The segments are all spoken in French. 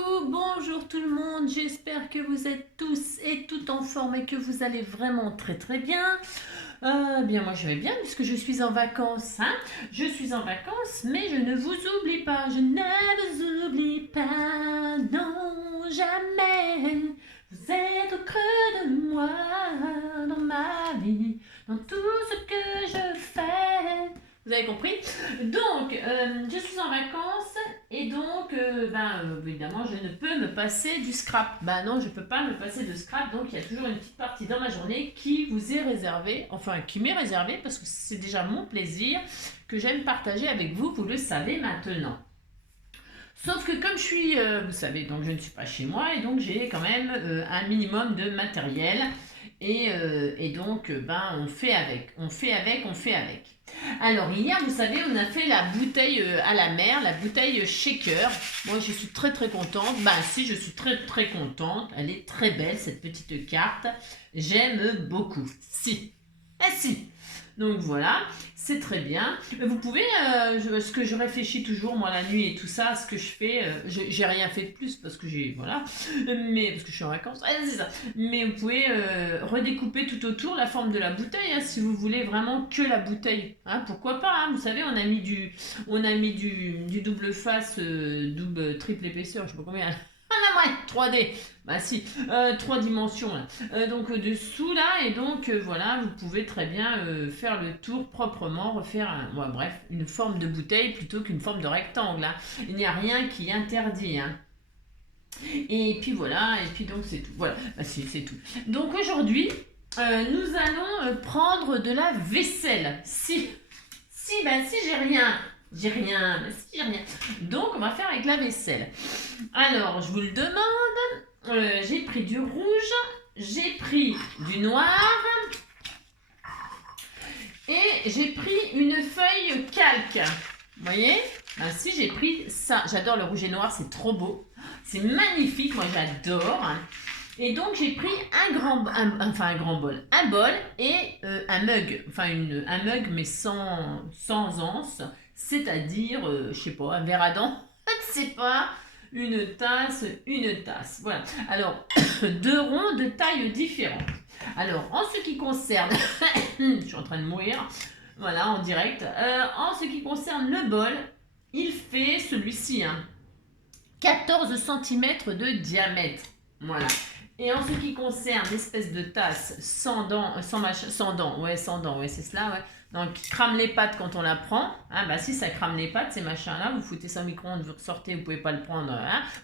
Coucou, bonjour tout le monde, j'espère que vous êtes tous et toutes en forme et que vous allez vraiment très bien. Bien moi je vais bien puisque je suis en vacances, hein. Je suis en vacances mais je ne vous oublie pas, je ne vous oublie pas, non jamais. Vous êtes au creux de moi, dans ma vie, dans tout ce que je fais. Vous avez compris? Donc, je suis en vacances et donc, évidemment, je ne peux me passer du scrap. Ben non, je ne peux pas me passer de scrap, donc il y a toujours une petite partie dans ma journée qui vous est réservée, enfin qui m'est réservée parce que c'est déjà mon plaisir que j'aime partager avec vous, vous le savez maintenant. Sauf que comme je suis, vous savez, donc je ne suis pas chez moi et donc j'ai quand même un minimum de matériel et donc on fait avec, on fait avec, on fait avec. Alors hier, vous savez, on a fait la bouteille à la mer, la bouteille shaker. Moi, je suis très contente. Si, je suis très contente. Elle est très belle cette petite carte. J'aime beaucoup. Si. Eh si. Donc voilà, c'est très bien. Vous pouvez, ce que je réfléchis toujours, moi, la nuit et tout ça, ce que je fais, j'ai rien fait de plus parce que voilà, mais parce que je suis en vacances, c'est ça. Mais vous pouvez redécouper tout autour la forme de la bouteille, hein, si vous voulez vraiment que la bouteille, hein, pourquoi pas, hein, vous savez, on a mis du double face, double, triple épaisseur, je sais pas combien. Ah non, ouais, 3D, si, 3 dimensions là. Donc dessous là, et donc voilà, vous pouvez très bien faire le tour proprement, refaire une forme de bouteille plutôt qu'une forme de rectangle, hein. Il n'y a rien qui interdit, hein. Et puis voilà, et puis donc c'est tout, voilà, c'est tout. Donc aujourd'hui, nous allons prendre de la vaisselle. Si j'ai rien. J'ai rien. Donc, on va faire avec la vaisselle. Alors, je vous le demande. J'ai pris du rouge, j'ai pris du noir et j'ai pris une feuille calque. Vous voyez? Si, j'ai pris ça. J'adore le rouge et noir, c'est trop beau. C'est magnifique, moi j'adore. Et donc j'ai pris un grand bol, un bol et un mug, un mug mais sans anse, c'est-à-dire, je sais pas, un verre à dents, je ne sais pas, une tasse, voilà. Alors, 2 ronds de taille différentes. Alors, en ce qui concerne, je suis en train de mourir, voilà, en direct, en ce qui concerne le bol, il fait celui-ci, 14 cm de diamètre, voilà. Et en ce qui concerne l'espèce de tasse sans dents, ouais, c'est cela, ouais. Donc, qui crame les pattes quand on la prend. Si ça crame les pattes, ces machins-là, vous foutez ça au micro-ondes, vous ressortez, vous pouvez pas le prendre,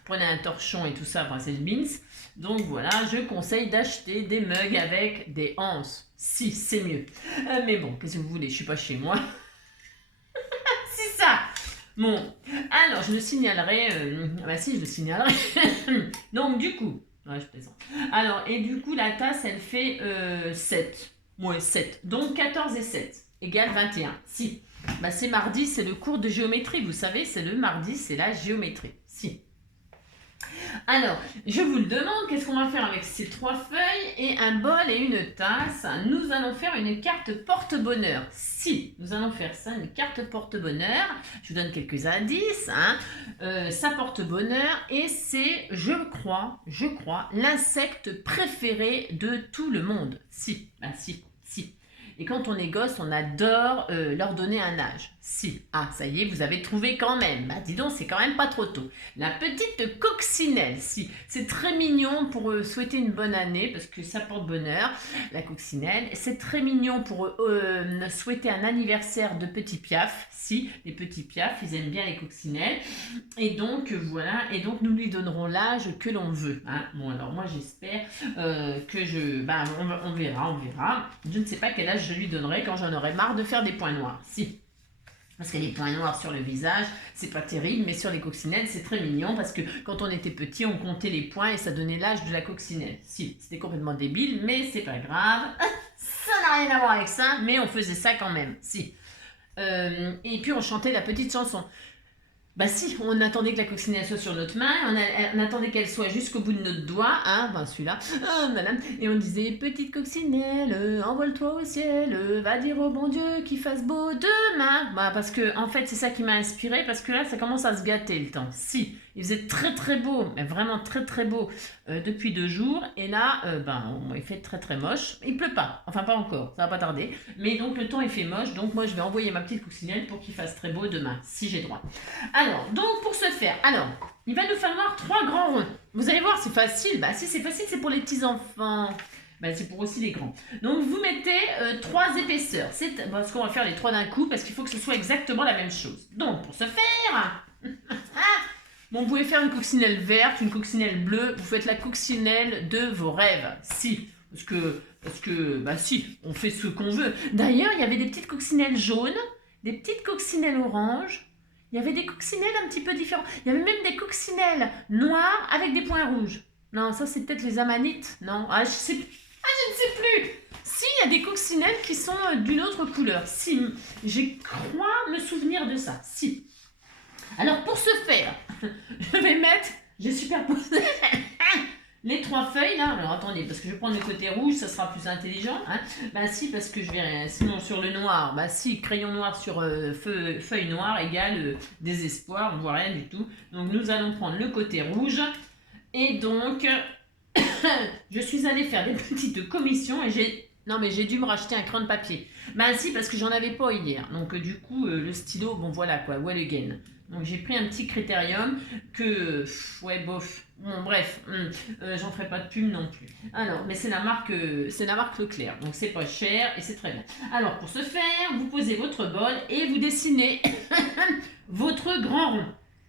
prenez un torchon et tout ça, c'est le beans. Donc voilà, je conseille d'acheter des mugs avec des anses. Si, c'est mieux. Mais bon, qu'est-ce que vous voulez, je suis pas chez moi. C'est ça. Bon, alors je le signalerai, si, je le signalerai. Donc du coup, ouais, je plaisante. Alors, et du coup, la tasse, elle fait 7. Ouais, 7. Donc 14 et 7 égale 21. Si. C'est mardi, c'est le cours de géométrie. Vous savez, c'est le mardi, c'est la géométrie. Si. Alors, je vous le demande, qu'est-ce qu'on va faire avec ces 3 feuilles et un bol et une tasse? Nous allons faire une carte porte-bonheur. Si, nous allons faire ça, une carte porte-bonheur. Je vous donne quelques indices. Ça porte bonheur et c'est, je crois, l'insecte préféré de tout le monde. Si. Et quand on est gosse, on adore leur donner un âge. Si. Ça y est, vous avez trouvé quand même. Dis donc, c'est quand même pas trop tôt. La petite coccinelle, si. C'est très mignon pour souhaiter une bonne année, parce que ça porte bonheur, la coccinelle. C'est très mignon pour souhaiter un anniversaire de petit Piaf. Si, les petits Piaf, ils aiment bien les coccinelles. Et donc, voilà. Et donc, nous lui donnerons l'âge que l'on veut. Bon, alors, moi, j'espère que on verra. Je ne sais pas quel âge je lui donnerai quand j'en aurai marre de faire des points noirs. Si. Parce que les points noirs sur le visage, c'est pas terrible, mais sur les coccinelles, c'est très mignon parce que quand on était petit, on comptait les points et ça donnait l'âge de la coccinelle. Si, c'était complètement débile, mais c'est pas grave. Ça n'a rien à voir avec ça, mais on faisait ça quand même. Si. Et puis on chantait la petite chanson. Bah si, on attendait que la coccinelle soit sur notre main, on attendait qu'elle soit jusqu'au bout de notre doigt, hein, ben celui-là, madame, et on disait petite coccinelle, envole-toi au ciel, va dire au bon Dieu qu'il fasse beau demain. Bah parce que en fait c'est ça qui m'a inspiré parce que là ça commence à se gâter le temps. Si, il faisait très très beau, mais vraiment très très beau depuis 2 jours, et là il fait très très moche. Il pleut pas, enfin pas encore, ça va pas tarder, mais donc le temps il fait moche, donc moi je vais envoyer ma petite coccinelle pour qu'il fasse très beau demain, si j'ai droit. Alors, donc pour ce faire, il va nous falloir 3 grands ronds. Vous allez voir, c'est facile. Bah si c'est facile, c'est pour les petits enfants. Bah, c'est pour aussi les grands. Donc vous mettez 3 épaisseurs. C'est parce qu'on va faire les 3 d'un coup parce qu'il faut que ce soit exactement la même chose. Donc pour ce faire, bon, vous pouvez faire une coccinelle verte, une coccinelle bleue. Vous faites la coccinelle de vos rêves. Si, parce que bah si, on fait ce qu'on veut. D'ailleurs, il y avait des petites coccinelles jaunes, des petites coccinelles oranges. Il y avait des coccinelles un petit peu différents. Il y avait même des coccinelles noires avec des points rouges. Non, ça c'est peut-être les amanites. Non, je ne sais plus. Si, il y a des coccinelles qui sont d'une autre couleur. Si, je crois me souvenir de ça. Si. Alors pour ce faire, je vais mettre, j'ai superposé les 3 feuilles là. Alors attendez, parce que je vais prendre le côté rouge, ça sera plus intelligent. Hein. Bah si, parce que je vais, sinon sur le noir, bah si, crayon noir sur feuille noire égale désespoir, on voit rien du tout. Donc nous allons prendre le côté rouge. Et donc, je suis allée faire des petites commissions et j'ai dû me racheter un crayon de papier. Bah si, parce que j'en avais pas hier. Donc du coup, le stylo, bon voilà quoi, well again. Donc j'ai pris un petit critérium que, ouais bof, bon bref, j'en ferai pas de pub non plus. Alors, mais c'est la marque Leclerc, donc c'est pas cher et c'est très bien. Alors pour ce faire, vous posez votre bol et vous dessinez votre grand rond.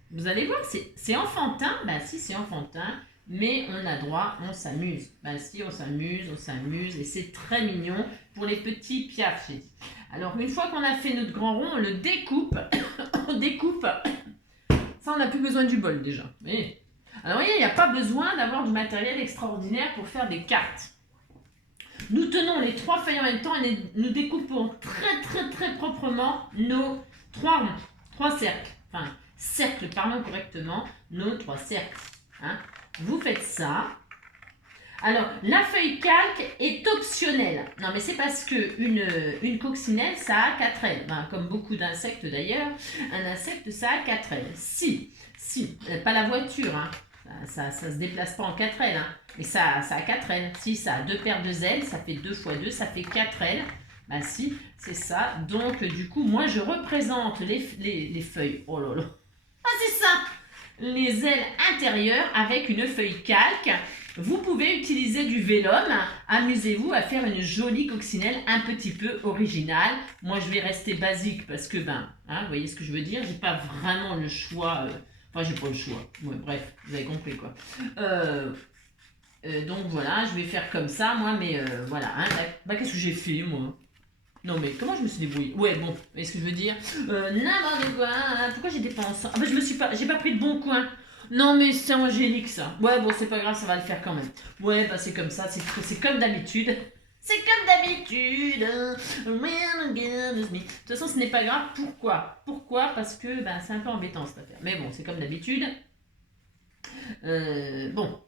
Vous allez voir, c'est enfantin, bah si c'est enfantin, mais on a droit, on s'amuse. Bah si, on s'amuse et c'est très mignon pour les petits piafs, j'ai dit. Alors une fois qu'on a fait notre grand rond, on le découpe. On découpe. Ça, on n'a plus besoin du bol déjà. Mais... Alors vous voyez, il n'y a pas besoin d'avoir du matériel extraordinaire pour faire des cartes. Nous tenons les 3 feuilles en même temps et nous découpons très très très proprement nos 3 ronds, 3 cercles. Enfin, cercles, parlons correctement, nos 3 cercles. Hein. Vous faites ça. Alors, la feuille calque est optionnelle. Non, mais c'est parce que une coccinelle, ça a 4 ailes. Ben, comme beaucoup d'insectes d'ailleurs, un insecte, ça a 4 ailes. Si, pas la voiture, hein. Ça se déplace pas en 4 ailes, hein. Mais ça a 4 ailes. Si, ça a 2 paires de ailes, ça fait 2 fois 2, ça fait 4 ailes. Ben si, c'est ça. Donc, du coup, moi, je représente les feuilles. Oh là là. Ah, c'est ça! Les ailes intérieures avec une feuille calque. Vous pouvez utiliser du vélum. Amusez-vous à faire une jolie coccinelle un petit peu originale. Moi, je vais rester basique parce que, vous voyez ce que je veux dire. J'ai pas vraiment le choix. Enfin, j'ai pas le choix. Ouais, bref, vous avez compris quoi. Donc voilà, je vais faire comme ça, moi, mais voilà. Hein, qu'est-ce que j'ai fait, moi? Non mais comment je me suis débrouillée? Ouais bon, vous voyez ce que je veux dire? N'importe quoi, pourquoi j'ai dépensé? Ah bah j'ai pas pris le bon coin. Non mais c'est angélique ça. Ouais bon c'est pas grave, ça va le faire quand même. Ouais bah c'est comme ça, c'est comme d'habitude. C'est comme d'habitude. De toute façon ce n'est pas grave, pourquoi? Pourquoi? Parce que c'est un peu embêtant cette affaire. Mais bon c'est comme d'habitude. Bon.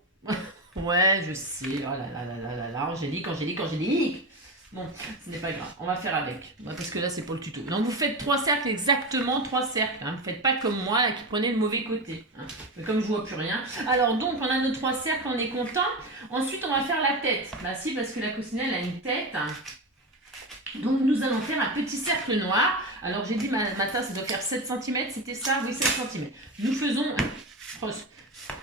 Ouais je sais, oh là là là là là là, Angélique. Bon, ce n'est pas grave, on va faire avec, parce que là c'est pour le tuto. Donc vous faites 3 cercles, exactement 3 cercles, hein. Vous ne faites pas comme moi là qui prenez le mauvais côté, hein. Mais comme je vois plus rien. Alors donc on a nos 3 cercles, on est content. Ensuite on va faire la tête. Bah si, parce que la coccinelle a une tête, hein. Donc nous allons faire un petit cercle noir. Alors j'ai dit ma tasse doit faire 7 cm, c'était ça? Oui, 7 cm. Nous faisons...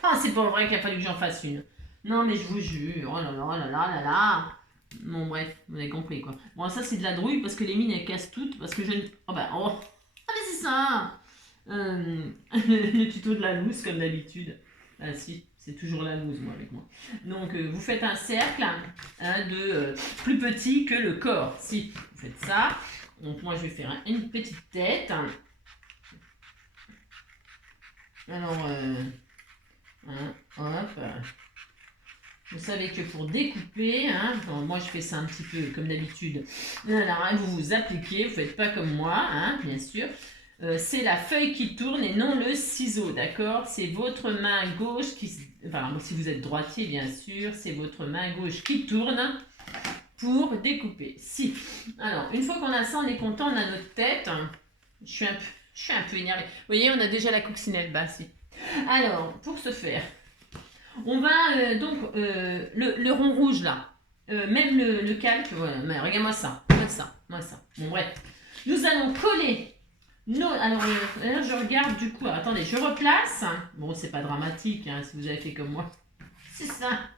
Ah c'est pas vrai qu'il a fallu que j'en fasse une. Non mais je vous jure, oh là là, oh là là là là. Bon bref, vous avez compris quoi. Bon ça c'est de la drouille parce que les mines elles cassent toutes parce que je ne... Oh bah oh. Ah mais c'est ça. Le tuto de la loose comme d'habitude. Ah si, c'est toujours la loose moi avec moi. Donc vous faites un cercle de plus petit que le corps. Si, vous faites ça. Donc moi je vais faire une petite tête. Alors hop. Vous savez que pour découper, moi je fais ça un petit peu comme d'habitude. Voilà, vous vous appliquez, vous ne faites pas comme moi, bien sûr. c'est la feuille qui tourne et non le ciseau, d'accord? C'est votre main gauche qui... Enfin, si vous êtes droitier, bien sûr, c'est votre main gauche qui tourne pour découper. Si. Alors, une fois qu'on a ça, on est content, on a notre tête. Je suis un peu énervée. Vous voyez, on a déjà la coccinelle basse. Si. Alors, pour ce faire, on va donc le rond rouge là, même le calque, voilà, mais regarde-moi ça, moi ça. Bon bref, nous allons coller nos... Alors là je regarde du coup, attendez, je replace. Bon, c'est pas dramatique hein, si vous avez fait comme moi. C'est ça.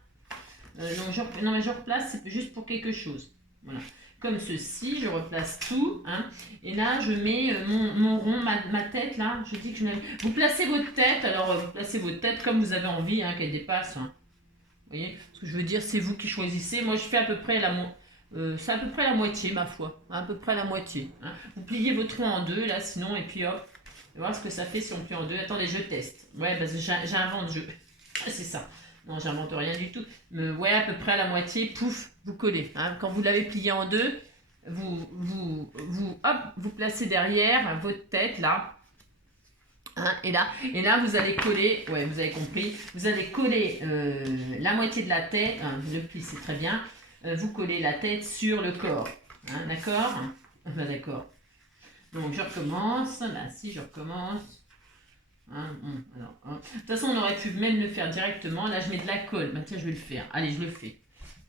Non mais je replace, c'est juste pour quelque chose. Voilà. Comme ceci, je replace tout. Hein, et là, je mets mon rond, ma tête, là. Je dis que je mets... Vous placez votre tête, alors vous placez votre tête comme vous avez envie hein, qu'elle dépasse. Hein. Vous voyez? Ce que je veux dire, c'est vous qui choisissez. Moi, je fais à peu près c'est à peu près la moitié, ma foi. À peu près la moitié. Hein. Vous pliez votre rond en deux, là, sinon, et puis hop. On va voir ce que ça fait si on plie en deux. Attendez, je teste. Ouais, parce que j'invente, c'est ça. Non, j'invente rien du tout. Mais ouais, à peu près à la moitié, pouf, vous collez. Hein. Quand vous l'avez plié en deux, hop, vous placez derrière votre tête, là. Hein, et là, vous allez coller, ouais, vous avez compris, vous allez coller la moitié de la tête, hein, le pli, c'est très bien, vous collez la tête sur le corps. Hein, d'accord? Bah, d'accord. Donc, je recommence. Là, si, je recommence. Hein, alors, hein. De toute façon, on aurait pu même le faire directement. Là, je mets de la colle. Bah, tiens, je vais le faire. Allez, je le fais.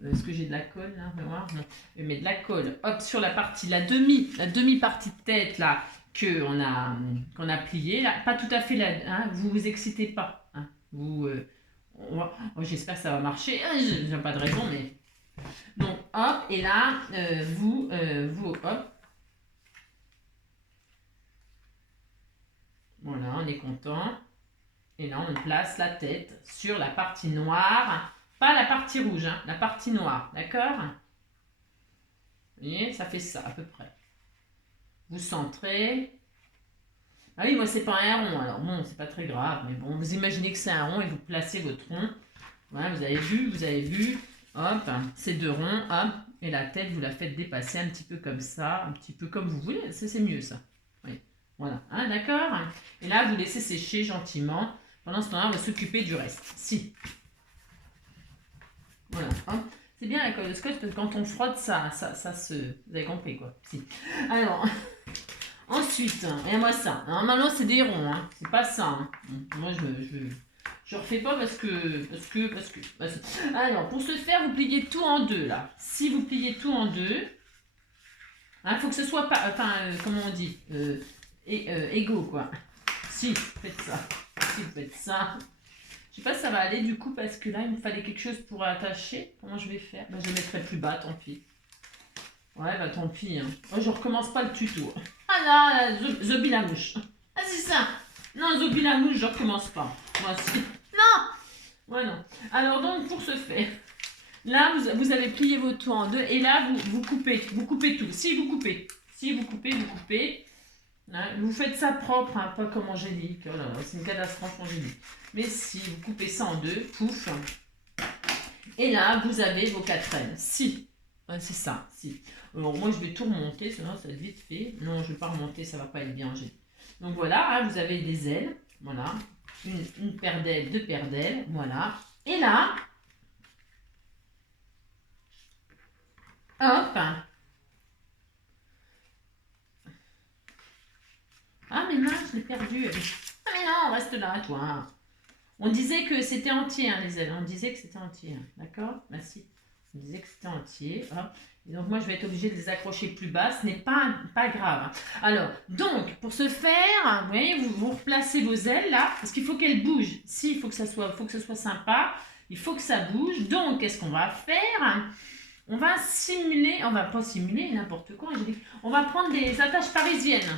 Est-ce que j'ai de la colle là? On va voir. Non. Je mets de la colle. Hop, sur la partie, la demi-partie de tête là qu'on a plié. Là, pas tout à fait là. Hein, vous vous excitez pas. Hein, j'espère que ça va marcher. Je n'ai pas de raison, mais. Donc, hop, et là, hop. Voilà, on est content. Et là, on place la tête sur la partie noire. Pas la partie rouge, hein, la partie noire. D'accord? Vous voyez, ça fait ça à peu près. Vous centrez. Ah oui, moi, c'est pas un rond. Alors bon, c'est pas très grave. Mais bon, vous imaginez que c'est un rond et vous placez votre rond. Voilà, vous avez vu. Hop, c'est deux ronds. Hop, et la tête, vous la faites dépasser un petit peu comme ça. Un petit peu comme vous voulez. C'est mieux, ça. Oui. Voilà, hein, d'accord? Et là, vous laissez sécher gentiment. Pendant ce temps-là, on va s'occuper du reste. Si. Voilà. Hein. C'est bien la colle de scotch parce que quand on frotte, ça se... Vous avez compris, quoi. Si. Alors, ensuite, regarde-moi ça. Alors, maintenant, c'est des ronds. Hein. C'est pas ça. Hein. Moi, je refais pas parce que... Alors, pour ce faire, vous pliez tout en deux, là. Si vous pliez tout en deux, il faut que ce soit pas... Enfin, comment on dit égaux, quoi. Si, faites ça. Si vous faites ça. Je sais pas si ça va aller du coup parce que là il me fallait quelque chose pour attacher. Comment je vais faire? Bah, je le mettrai plus bas, tant pis. Ouais, bah tant pis. Hein. Moi, je recommence pas le tuto. Ah là, Zobi la mouche. Ah c'est ça. Non, Zobi la mouche, je recommence pas. Moi aussi. Non. Ouais, non. Alors donc pour ce faire, là vous avez plié vos toits en deux et là vous coupez tout. Si vous coupez. Hein, vous faites ça propre, hein, pas comme angélique. Oh là là, c'est une catastrophe angélique. Mais si vous coupez ça en deux, pouf. Et là, vous avez vos 4 ailes. Si. Ouais, c'est ça, si. Alors moi, je vais tout remonter, sinon ça va être vite fait. Non, je ne vais pas remonter, ça ne va pas être bien angélique. Donc voilà, hein, vous avez des ailes. Voilà. Une paire d'ailes, deux paires d'ailes. Voilà. Et là, hop. Ah mais mince, je l'ai perdu. Ah mais non, reste là, toi. On disait que c'était entier, hein, les ailes. On disait que c'était entier. Hein. D'accord? Bah si. On disait que c'était entier. Hop. Et donc moi, je vais être obligée de les accrocher plus bas. Ce n'est pas grave. Hein. Alors, donc, pour ce faire, vous voyez, vous replacez vos ailes là, parce qu'il faut qu'elles bougent. Si, il faut que ce soit sympa. Il faut que ça bouge. Donc, qu'est-ce qu'on va faire? On va simuler, on va pas simuler n'importe quoi. On va prendre des attaches parisiennes.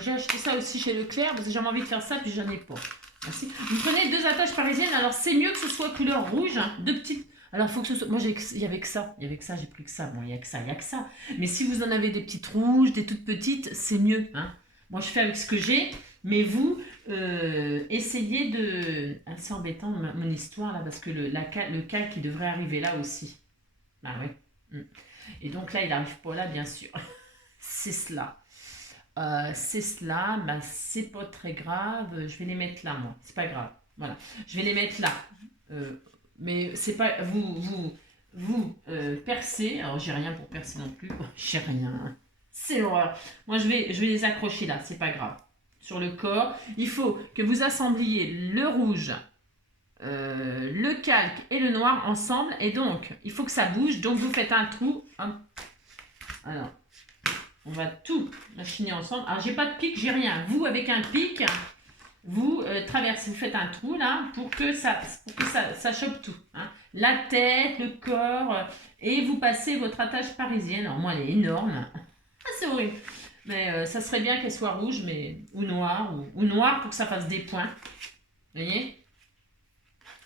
J'ai acheté ça aussi chez Leclerc parce que j'avais envie de faire ça puis j'en ai pas. Merci. Vous prenez deux attaches parisiennes. Alors c'est mieux que ce soit couleur rouge, hein, deux petites. Alors il faut que ce soit. Moi il y avait que ça, j'ai pris que ça. Bon il y a que ça. Mais si vous en avez des petites rouges, des toutes petites, c'est mieux. Hein. Moi je fais avec ce que j'ai, mais vous essayez de. Ah, c'est embêtant mon histoire là parce que le calque il devrait arriver là aussi. Ah ouais. Et donc là il n'arrive pas là bien sûr. C'est cela. c'est cela, bah, c'est pas très grave, je vais les mettre là, moi, c'est pas grave, voilà, je vais les mettre là, mais c'est pas, vous percez, alors j'ai rien pour percer non plus, j'ai rien, c'est l'horreur, moi je vais les accrocher là, c'est pas grave, sur le corps, il faut que vous assembliez le rouge, le calque et le noir ensemble, et donc, il faut que ça bouge, donc vous faites un trou, hop, alors, on va tout machiner ensemble. Alors, j'ai pas de pic, j'ai rien. Vous, avec un pic, vous traversez, vous faites un trou là pour que ça chope tout. Hein. La tête, le corps, et vous passez votre attache parisienne. Alors, moi, elle est énorme. Ah, c'est horrible. Mais ça serait bien qu'elle soit rouge, mais ou noire, ou noire pour que ça fasse des points. Vous voyez?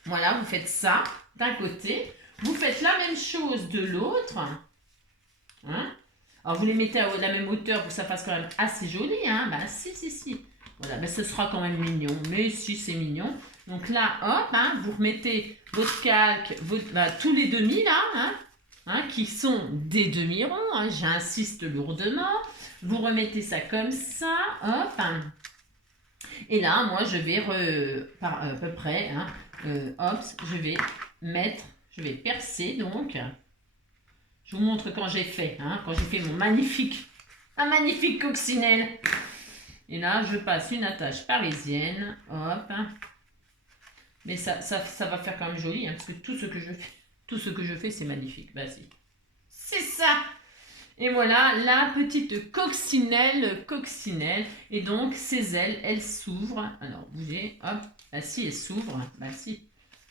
Voilà, vous faites ça d'un côté. Vous faites la même chose de l'autre. Hein? Alors vous les mettez à la même hauteur pour que ça fasse quand même assez joli, hein. Bah si. Voilà, mais ce sera quand même mignon. Mais si, c'est mignon. Donc là, hop, hein, vous remettez votre calque, tous les demi là, hein, qui sont des demi-ronds, hein, j'insiste lourdement. Vous remettez ça comme ça, hop. Hein. Et là, moi, je vais, à peu près, hein, hop, je vais percer donc. Je vous montre quand j'ai fait, hein, quand j'ai fait un magnifique coccinelle. Et là, je passe une attache parisienne, hop. Hein. Mais ça va faire quand même joli, hein, parce que tout ce que je fais, c'est magnifique. Bah si. C'est ça. Et voilà, la petite coccinelle. Et donc, ces ailes, elles s'ouvrent. Alors, bougez, hop. Bah si, elles s'ouvrent. Bah si.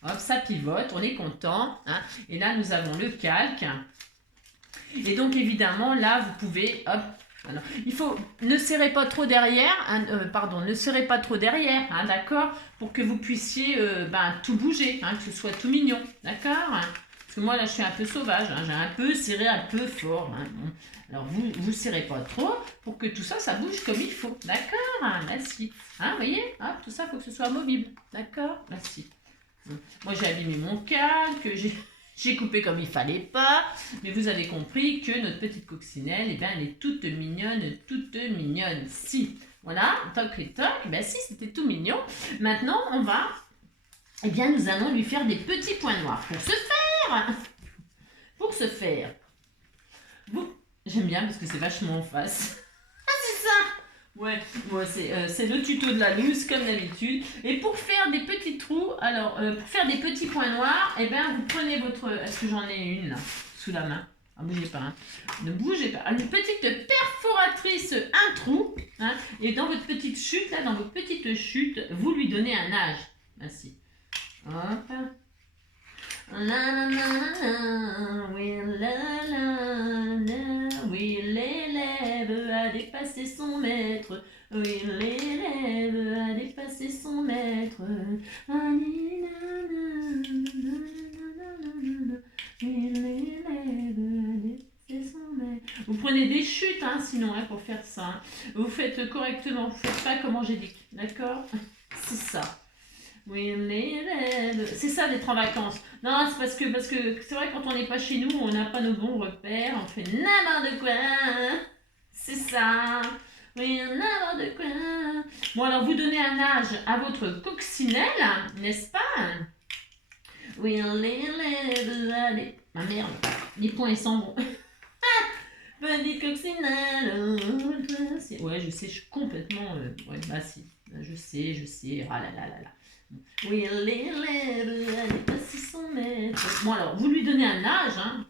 Hop, ça pivote, on est content. Hein. Et là, nous avons le calque. Et donc évidemment là vous pouvez, hop, alors, ne serrez pas trop derrière, hein, ne serrez pas trop derrière, hein, d'accord, pour que vous puissiez tout bouger, hein, que ce soit tout mignon, d'accord, hein, parce que moi là je suis un peu sauvage, hein, j'ai un peu serré un peu fort, hein, bon. Alors vous serrez pas trop pour que tout ça bouge comme il faut, d'accord, hein, merci, hein, vous voyez, hop, tout ça il faut que ce soit amovible, d'accord, merci. Moi j'ai abîmé mon calque, j'ai coupé comme il fallait pas, mais vous avez compris que notre petite coccinelle, eh bien, elle est toute mignonne, si. Voilà, toc et toc, ben si, c'était tout mignon. Maintenant, nous allons lui faire des petits points noirs. Pour ce faire, j'aime bien parce que c'est vachement en face. Ah, c'est ça. Ouais, c'est le tuto de la loose comme d'habitude. Et pour faire des petits trous, alors pour faire des petits points noirs, eh bien vous prenez votre... Est-ce que j'en ai une là, sous la main? Ah, bougez pas, hein. Ne bougez pas. Une petite perforatrice, un trou, hein, et dans votre petite chute, là, vous lui donnez un âge. Ainsi. Hop. La la la la, oui la la la, oui l'élève a dépassé son maître, oui l'élève a dépassé son maître, oui l'élève a dépassé son maître. Vous prenez des chutes, hein, sinon, hein, pour faire ça. Hein. Vous faites correctement, vous faites pas comment j'ai dit, d'accord? C'est ça. Oui, c'est ça d'être en vacances. Non, c'est parce que c'est vrai quand on n'est pas chez nous, on n'a pas nos bons repères, on fait n'importe quoi. C'est ça. Oui, n'importe quoi. Bon, alors vous donnez un âge à votre coccinelle, n'est-ce pas? Oui, allez. Ah merde, les points ils s'en vont. Petite coccinelle. Ouais, je sais, je suis complètement. Ouais, bah si. Je sais. Ah là là là là. Oui, l'élève a dépassé son maître. Bon, alors, vous lui donnez un âge, hein.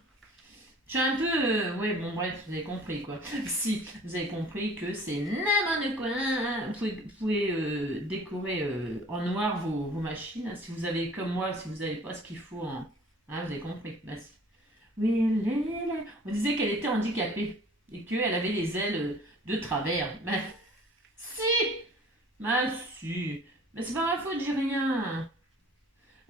Je suis un peu... ouais, bon, bref, vous avez compris, quoi. Si, vous avez compris que c'est n'importe quoi. Hein. Vous pouvez décorer en noir vos machines. Hein. Si vous avez, comme moi, si vous n'avez pas ce qu'il faut en... Hein, vous avez compris. Bah, si. Oui, l'élève... On disait qu'elle était handicapée et qu'elle avait les ailes de travers. Bah, si... Mais c'est pas ma faute, j'ai rien.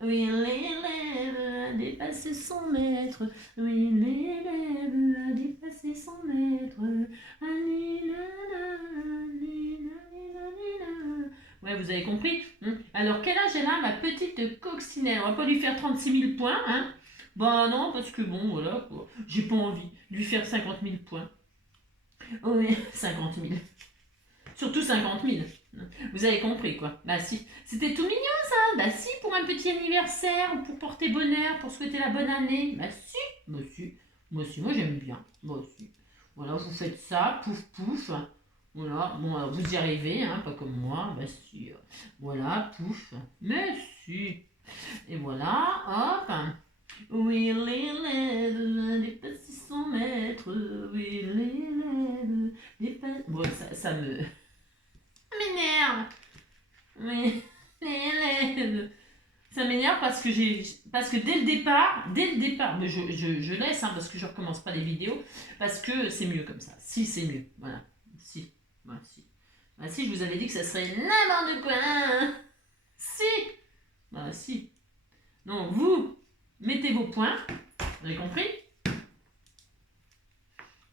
Oui, l'élève a dépassé son maître. Oui, l'élève a dépassé son maître. Ouais, vous avez compris. Alors, quel âge elle a, ma petite coccinelle? On va pas lui faire 36 000 points, hein. Bah non, parce que bon, voilà, quoi. J'ai pas envie de lui faire 50 000 points. Oui, 50 000. Surtout 50 000. Vous avez compris, quoi. Bah si. C'était tout mignon, ça. Bah si, pour un petit anniversaire, ou pour porter bonheur, pour souhaiter la bonne année. Bah si. Bah si. Moi aussi, moi j'aime bien. Moi aussi. Voilà, vous faites ça, pouf pouf. Voilà, bon, alors vous y arrivez, hein, pas comme moi. Bah si. Voilà, pouf. Mais si. Et voilà, hop. Oui, l'élève dépasse 100 mètres. Oui, l'élève dépasse... Bon, ça m'énerve. Oui, l'élève. Ça m'énerve parce que dès le départ, mais je laisse, hein, parce que je recommence pas les vidéos, parce que c'est mieux comme ça. Si, c'est mieux. Voilà. Si. Voilà, si. Bah, si, je vous avais dit que ça serait n'importe quoi. Hein. Si. Bah, si. Donc, vous mettez vos points. Vous avez compris?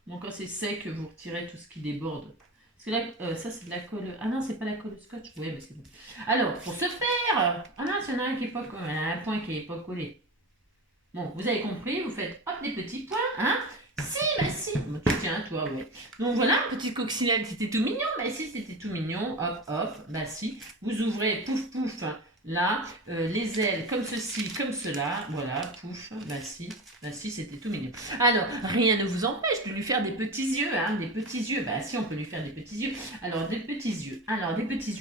Bon, quand c'est sec, vous retirez tout ce qui déborde. Parce que là, ça, c'est de la colle. Ah non, c'est pas la colle scotch. Oui, mais c'est bon. Alors, pour ce faire. Ah non, il y en a un qui est pas collé. Un point qui n'est pas collé. Bon, vous avez compris. Vous faites hop des petits points. Hein? Si, bah si. Bah, tiens, toi, ouais. Donc voilà, petite coccinelle, c'était tout mignon. Bah si, c'était tout mignon. Hop, hop. Bah si. Vous ouvrez, pouf, pouf. Là, les ailes comme ceci, comme cela, voilà, pouf, bah si, c'était tout mignon. Alors, rien ne vous empêche de lui faire des petits yeux, hein, des petits yeux, bah si, on peut lui faire des petits yeux. Alors, des petits yeux,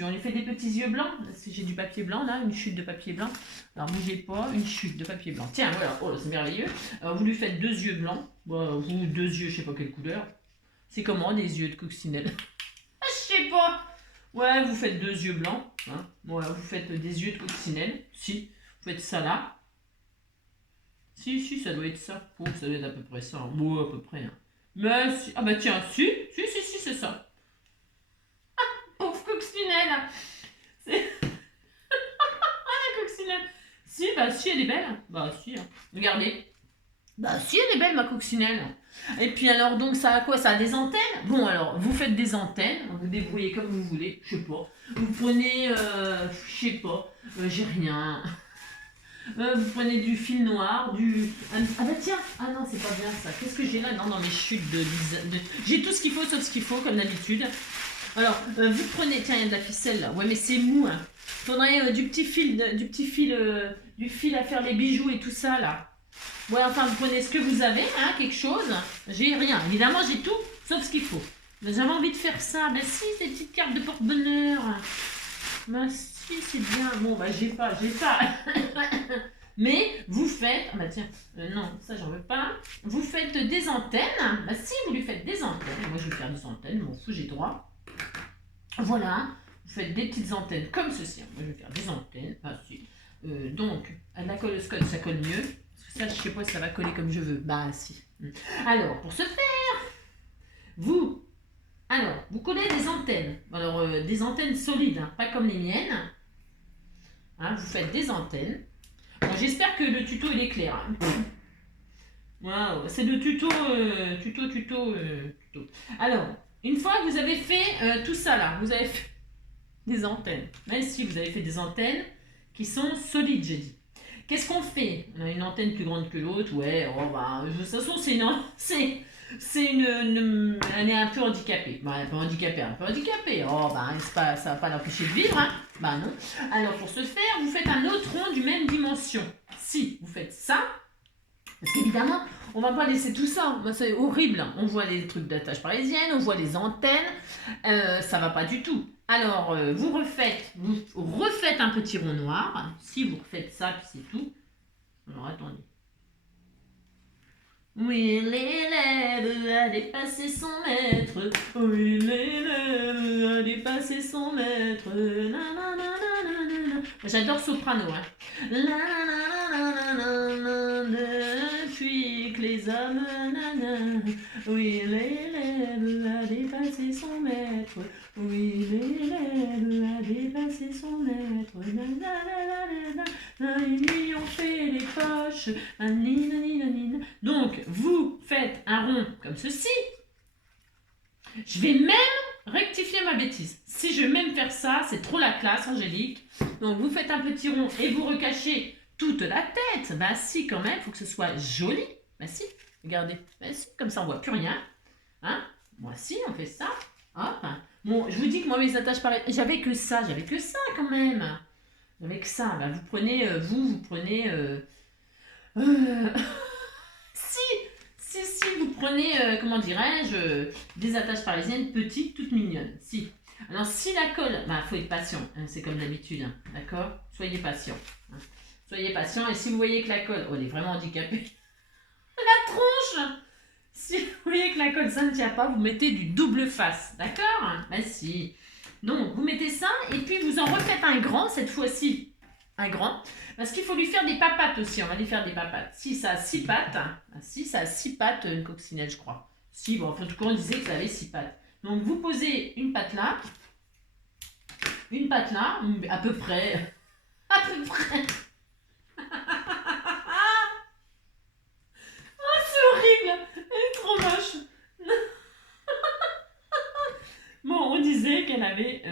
on lui fait des petits yeux blancs, si j'ai du papier blanc, là, une chute de papier blanc, alors bougez pas, une chute de papier blanc, tiens, voilà, oh, c'est merveilleux. Alors, vous lui faites 2 yeux blancs, bon, vous, 2 yeux, je sais pas quelle couleur, c'est comment, des yeux de coccinelle? Ah, je sais pas. Ouais, vous faites 2 yeux blancs. Hein. Ouais, vous faites des yeux de coccinelle. Si, vous faites ça là. Si, ça doit être ça. Oh, ça doit être à peu près ça. Bon, à peu près. Hein. Mais si. Ah bah tiens, si, c'est ça. Ah, pauvre coccinelle. C'est... la coccinelle. Si, bah si, elle est belle. Bah si, hein. Regardez. Bah si, elle est belle, ma coccinelle. Et puis alors, donc, ça a quoi? Ça a des antennes? Bon, alors, vous faites des antennes, vous débrouillez comme vous voulez, je sais pas. Vous prenez, je sais pas, j'ai rien. Vous prenez du fil noir, ah bah tiens, ah non, c'est pas bien ça. Qu'est-ce que j'ai là? Non, dans mes chutes J'ai tout ce qu'il faut, sauf ce qu'il faut, comme d'habitude. Alors, vous prenez, tiens, il y a de la ficelle là. Ouais, mais c'est mou, hein. Faudrait du fil à faire les bijoux et tout ça là. Ouais, enfin, vous prenez ce que vous avez, hein, quelque chose. J'ai rien. Évidemment, j'ai tout, sauf ce qu'il faut. Mais j'avais envie de faire ça. Ben si, ces petites cartes de porte-bonheur. Ben si, c'est bien. Bon, bah, j'ai pas. Mais vous faites... Ah bah tiens, non, ça, j'en veux pas. Vous faites des antennes. Ben si, vous lui faites des antennes. Moi, je vais faire des antennes, m'en fous, j'ai droit. Voilà. Vous faites des petites antennes comme ceci. Moi, je vais faire des antennes. Ah si. Donc, à la colle scotch, ça colle mieux. Ça, je sais pas si ça va coller comme je veux. Bah, si. Alors, pour ce faire, vous collez des antennes. Alors, des antennes solides, hein, pas comme les miennes. Hein, vous faites des antennes. Bon, j'espère que le tuto, il est clair. Hein. Wow, c'est le tuto, tuto. Alors, une fois que vous avez fait tout ça là, vous avez fait des antennes. Même si vous avez fait des antennes qui sont solides, j'ai dit. Qu'est-ce qu'on fait? On a une antenne plus grande que l'autre, ouais, oh bah, de toute façon, elle est un peu handicapée. Bah, un peu handicapée. Oh bah, ça va pas l'empêcher de vivre, hein. Bah non. Alors, pour ce faire, vous faites un autre rond du même dimension. Si vous faites ça, parce qu'évidemment, on va pas laisser tout ça. Bah, c'est horrible. On voit les trucs d'attache parisienne, on voit les antennes. Ça va pas du tout. Alors, vous refaites un petit rond noir. Si vous refaites ça, puis c'est tout. Alors, attendez. Oui, l'élève a dépassé son maître. Oui, l'élève a dépassé son maître. J'adore soprano. Hein. Depuis que les hommes. Oui, l'élève a dépassé son maître. Oui, l'élève a dépassé son maître. Ils lui ont fait les poches. Donc, vous faites un rond comme ceci. Je vais même rectifier ma bêtise. Si je vais même faire ça, c'est trop la classe, Angélique. Donc, vous faites un petit rond et vous recachez toute la tête. Bah si, quand même, il faut que ce soit joli. Bah si, regardez. Bah si, comme ça, on voit plus rien. Hein? Moi, si, on fait ça. Hop. Bon, je vous dis que moi, mes attaches parisiennes, j'avais que ça quand même. J'avais que ça. Bah, vous prenez, vous prenez... euh, si, si, vous prenez, comment dirais-je, des attaches parisiennes petites, toutes mignonnes. Si. Alors, si la colle, bah, faut être patient, hein, c'est comme d'habitude, hein, d'accord? Soyez patient. Hein. Soyez patient, et si vous voyez que la colle, oh, elle est vraiment handicapée, la tronche! Si vous voyez que la colle, ça ne tient pas, vous mettez du double face, d'accord? Ben si. Donc, vous mettez ça, et puis vous en refaites un grand, cette fois-ci, un grand, parce qu'il faut lui faire des papates aussi, on va lui faire des papates. Si ça a 6 pattes, si ça a 6 pattes, une coccinelle, je crois. Si, bon, en tout cas, on disait que ça avait 6 pattes. Donc, vous posez une patte là, à peu près, à peu près. Oh, c'est horrible, elle est trop moche. Bon, on disait qu'elle avait...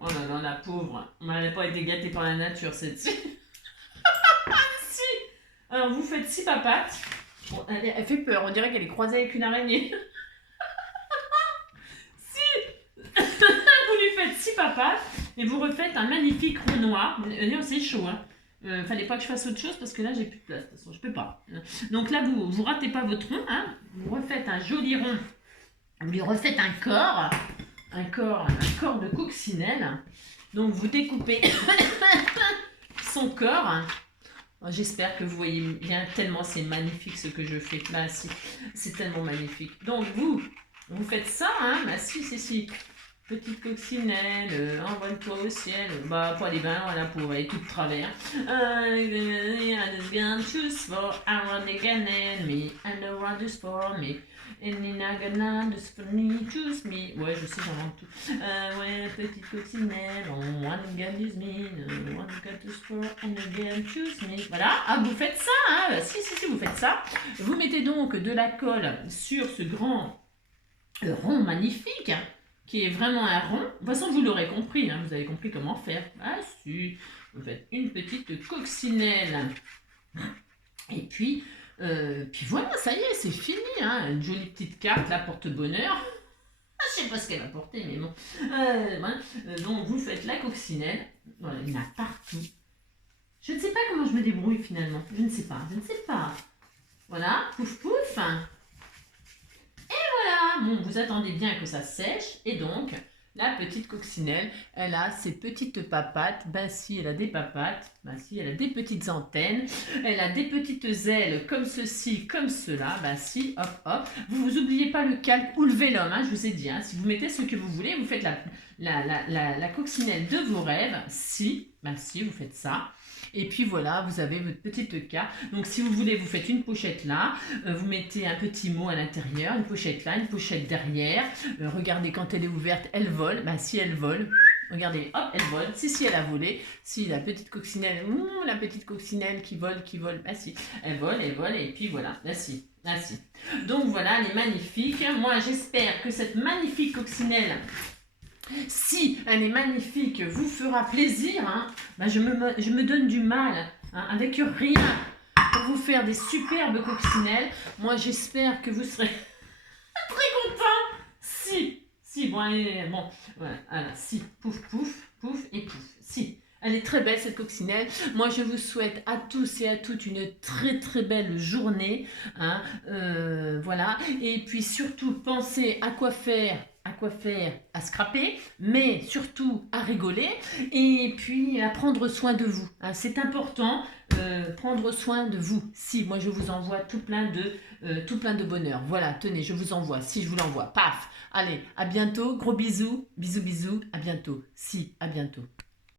Oh là là, la pauvre. On n'avait pas été gâtée par la nature, cette-ci. Si. Alors, vous faites 6 papates. Bon, elle fait peur, on dirait qu'elle est croisée avec une araignée. Si. Vous lui faites 6 papates et vous refaites un magnifique rond noir. C'est chaud, hein. Fallait pas que je fasse autre chose parce que là, j'ai plus de place. De toute façon, je peux pas. Donc là, vous ratez pas votre rond, hein. Vous refaites un joli rond. Vous lui refaites un corps de coccinelle. Donc vous découpez son corps. J'espère que vous voyez bien, tellement c'est magnifique ce que je fais. Là, c'est tellement magnifique. Donc vous faites ça, hein. Bah si. Petite coccinelle, envole-toi au ciel. Bah, pas les bains, voilà, pour aller tout de travers. Choose for I know what is for me. And in for me, choose me. Ouais, je sais, j'invente tout. Ouais, petite coccinelle, on one gun is me, one gun is for, and again choose me. Voilà, ah, vous faites ça, hein. Si, vous faites ça. Vous mettez donc de la colle sur ce grand rond magnifique, qui est vraiment un rond. De toute façon, vous l'aurez compris, hein, vous avez compris comment faire. Ah si, vous faites une petite coccinelle. Et puis voilà, ça y est, c'est fini. Hein. Une jolie petite carte, là, porte-bonheur. Je sais pas ce qu'elle va porter, mais bon. Voilà. Donc, vous faites la coccinelle. Voilà, il y en a partout. Je ne sais pas comment je me débrouille, finalement. Je ne sais pas. Voilà, pouf, pouf. Bon, vous attendez bien que ça sèche et donc la petite coccinelle, elle a ses petites papates. Ben si, elle a des papates. Ben si, elle a des petites antennes. Elle a des petites ailes comme ceci, comme cela. Ben si, hop, hop. Vous oubliez pas le calque ou le vélum, hein, je vous ai dit. Hein, si vous mettez ce que vous voulez, vous faites la coccinelle de vos rêves. Si, ben si, vous faites ça. Et puis voilà, vous avez votre petite carte. Donc si vous voulez, vous faites une pochette là, vous mettez un petit mot à l'intérieur, une pochette là, une pochette derrière. Regardez, quand elle est ouverte, elle vole. Ben, si elle vole, regardez, hop, elle vole. Si elle a volé. Si la petite coccinelle, qui vole, ben si, elle vole, et puis voilà, ben si. Donc voilà, elle est magnifique. Moi, j'espère que cette magnifique coccinelle, si elle est magnifique, vous fera plaisir, hein, ben je me donne du mal, hein, avec rien, pour vous faire des superbes coccinelles. Moi, j'espère que vous serez très contents. Si, bon, allez, bon, voilà, si, pouf, et pouf, si. Elle est très belle, cette coccinelle. Moi, je vous souhaite à tous et à toutes une très très belle journée, hein, voilà. Et puis surtout, pensez à quoi faire, à scraper, mais surtout à rigoler et puis à prendre soin de vous. Hein. C'est important, prendre soin de vous. Si, moi je vous envoie tout plein de bonheur. Voilà, tenez, je vous envoie. Si, je vous l'envoie. Paf. Allez, à bientôt. Gros bisous. Bisous, à bientôt. Si, à bientôt.